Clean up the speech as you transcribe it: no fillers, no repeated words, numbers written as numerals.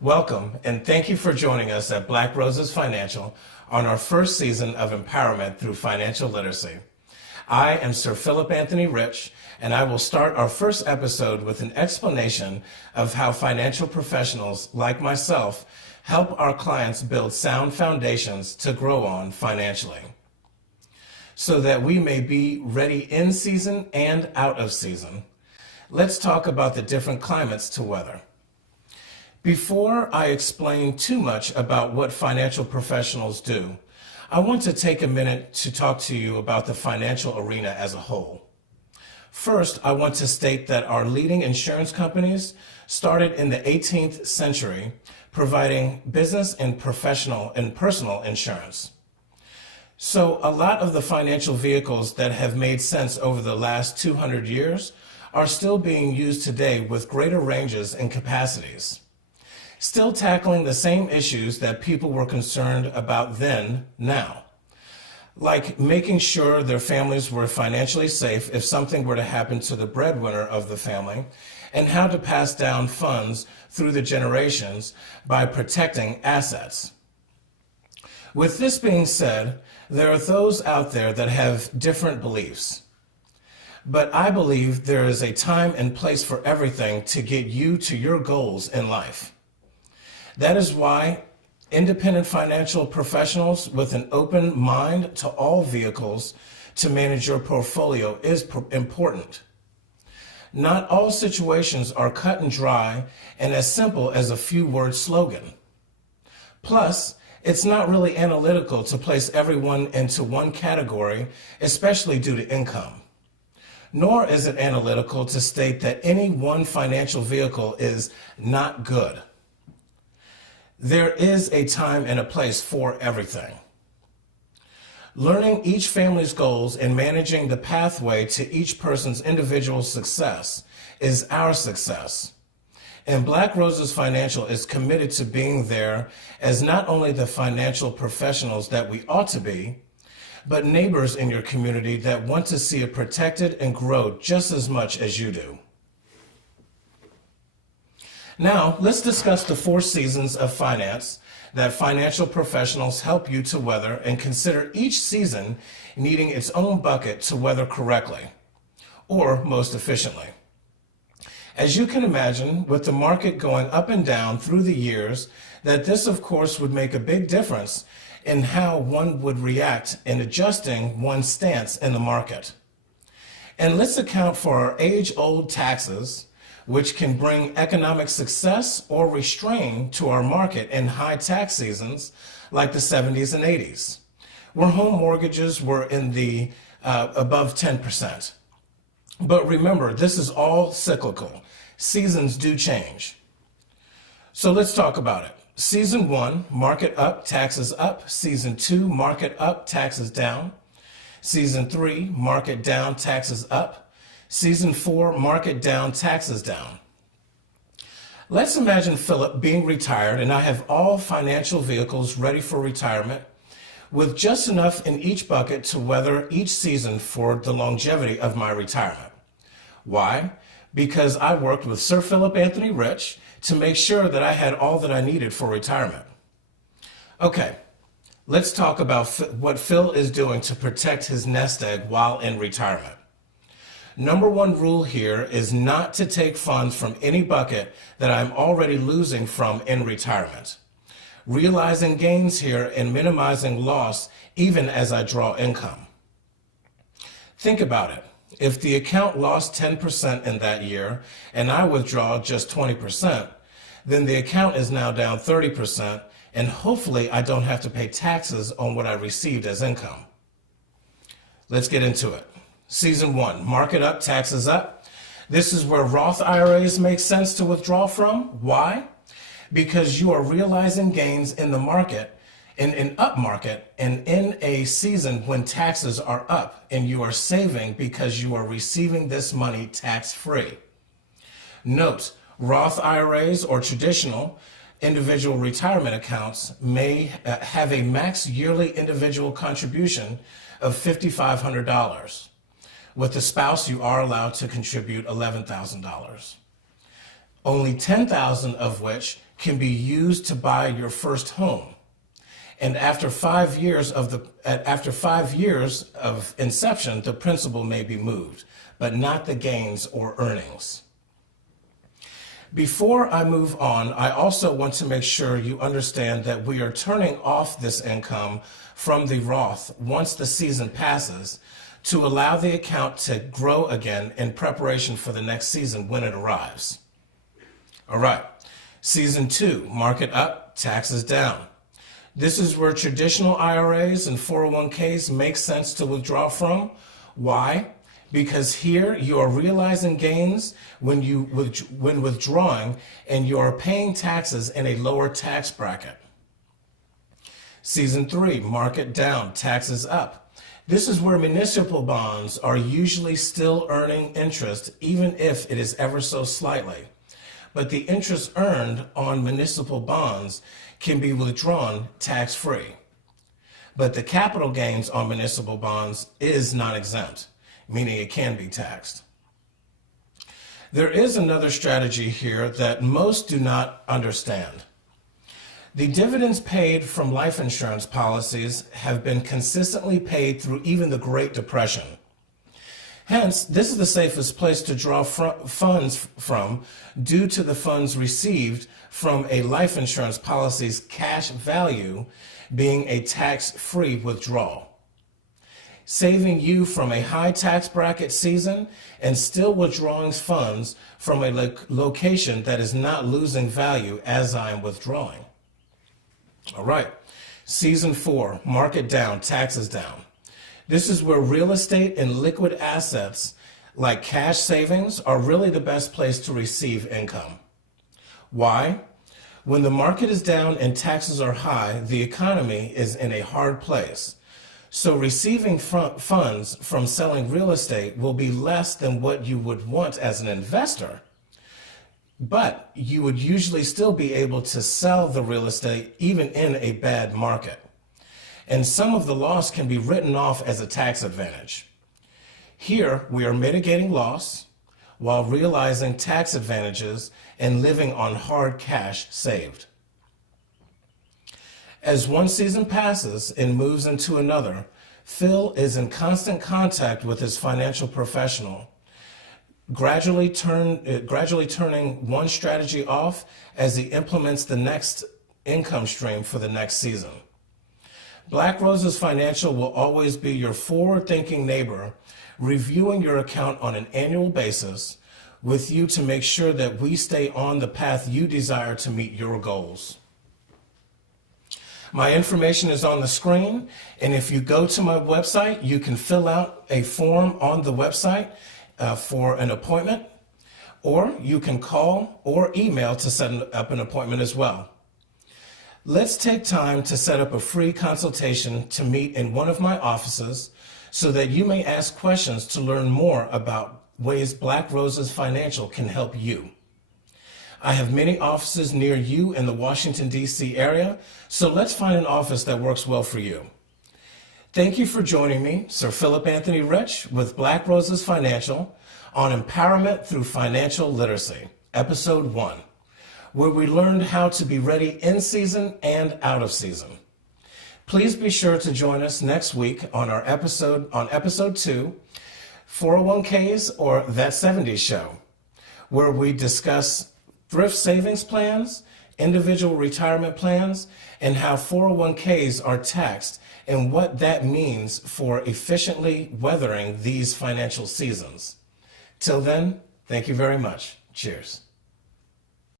Welcome, and thank you for joining us at Black Roses Financial on our first season of empowerment through financial literacy. I am Sir Philip Anthony Rich, and I will start our first episode with an explanation of how financial professionals like myself help our clients build sound foundations to grow on financially, so that we may be ready in season and out of season. Let's talk about the different climates to weather. Before I explain too much about what financial professionals do, I want to take a minute to talk to you about the financial arena as a whole. First, I want to state that our leading insurance companies started in the 18th century providing business and professional and personal insurance. So a lot of the financial vehicles that have made sense over the last 200 years are still being used today with greater ranges and capacities, still tackling the same issues that people were concerned about then, now, like making sure their families were financially safe if something were to happen to the breadwinner of the family, and how to pass down funds through the generations by protecting assets. With this being said, there are those out there that have different beliefs. But I believe there is a time and place for everything to get you to your goals in life. That is why independent financial professionals with an open mind to all vehicles to manage your portfolio is important. Not all situations are cut and dry and as simple as a few word slogan. Plus, it's not really analytical to place everyone into one category, especially due to income. Nor is it analytical to state that any one financial vehicle is not good. There is a time and a place for everything. Learning each family's goals and managing the pathway to each person's individual success is our success. And Black Roses Financial is committed to being there as not only the financial professionals that we ought to be, but neighbors in your community that want to see it protected and grow just as much as you do. Now, let's discuss the 4 seasons of finance that financial professionals help you to weather, and consider each season needing its own bucket to weather correctly, or most efficiently. As you can imagine, with the market going up and down through the years, that this of course would make a big difference in how one would react in adjusting one's stance in the market. And let's account for our age-old taxes, which can bring economic success or restrain to our market in high tax seasons like the 70s and 80s, where home mortgages were in the above 10%. But remember, this is all cyclical. Seasons do change. So let's talk about it. Season 1, market up, taxes up. Season 2, market up, taxes down. Season 3, market down, taxes up. Season 4, market down, taxes down. Let's imagine Philip being retired and I have all financial vehicles ready for retirement with just enough in each bucket to weather each season for the longevity of my retirement. Why? Because I worked with Sir Philip Anthony Rich to make sure that I had all that I needed for retirement. Okay, let's talk about what Phil is doing to protect his nest egg while in retirement. Number 1 rule here is not to take funds from any bucket that I'm already losing from in retirement. Realizing gains here and minimizing loss even as I draw income. Think about it. If the account lost 10% in that year and I withdraw just 20%, then the account is now down 30%, and hopefully I don't have to pay taxes on what I received as income. Let's get into it. Season 1, market up, taxes up. This is where Roth IRAs make sense to withdraw from. Why? Because you are realizing gains in the market, in an up market, and in a season when taxes are up, and you are saving because you are receiving this money tax-free. Note, Roth IRAs or traditional individual retirement accounts may have a max yearly individual contribution of $5,500. With a spouse, you are allowed to contribute $11,000. only $10,000 of which can be used to buy your first home. And after 5 years of inception, the principal may be moved, but not the gains or earnings. Before I move on, I also want to make sure you understand that we are turning off this income from the Roth once the season passes to allow the account to grow again in preparation for the next season when it arrives. All right, season 2, market up, taxes down. This is where traditional IRAs and 401ks make sense to withdraw from. Why? Because here you are realizing gains when withdrawing, and you are paying taxes in a lower tax bracket. Season 3, market down, taxes up. This is where municipal bonds are usually still earning interest, even if it is ever so slightly. But the interest earned on municipal bonds can be withdrawn tax-free. But the capital gains on municipal bonds is not exempt, meaning it can be taxed. There is another strategy here that most do not understand. The dividends paid from life insurance policies have been consistently paid through even the Great Depression. Hence, this is the safest place to draw funds from due to the funds received from a life insurance policy's cash value being a tax-free withdrawal, saving you from a high tax bracket season and still withdrawing funds from a location that is not losing value as I am withdrawing. All right, season 4, market down, taxes down. This is where real estate and liquid assets like cash savings are really the best place to receive income. Why? When the market is down and taxes are high, the economy is in a hard place. So receiving funds from selling real estate will be less than what you would want as an investor. But you would usually still be able to sell the real estate even in a bad market. And some of the loss can be written off as a tax advantage. Here, we are mitigating loss while realizing tax advantages and living on hard cash saved. As one season passes and moves into another, Phil is in constant contact with his financial professional, gradually turning one strategy off as he implements the next income stream for the next season. Black Roses Financial will always be your forward-thinking neighbor, reviewing your account on an annual basis with you to make sure that we stay on the path you desire to meet your goals. My information is on the screen, and if you go to my website, you can fill out a form on the website for an appointment, or you can call or email to set up an appointment as well. Let's take time to set up a free consultation to meet in one of my offices so that you may ask questions to learn more about ways Black Roses Financial can help you. I have many offices near you in the Washington, D.C. area, so let's find an office that works well for you. Thank you for joining me, Sir Philip Anthony Rich, with Black Roses Financial on Empowerment Through Financial Literacy, Episode 1. Where we learned how to be ready in season and out of season. Please be sure to join us next week on episode 2, 401ks or That 70s Show, where we discuss thrift savings plans, individual retirement plans, and how 401ks are taxed and what that means for efficiently weathering these financial seasons. Till then, thank you very much. Cheers.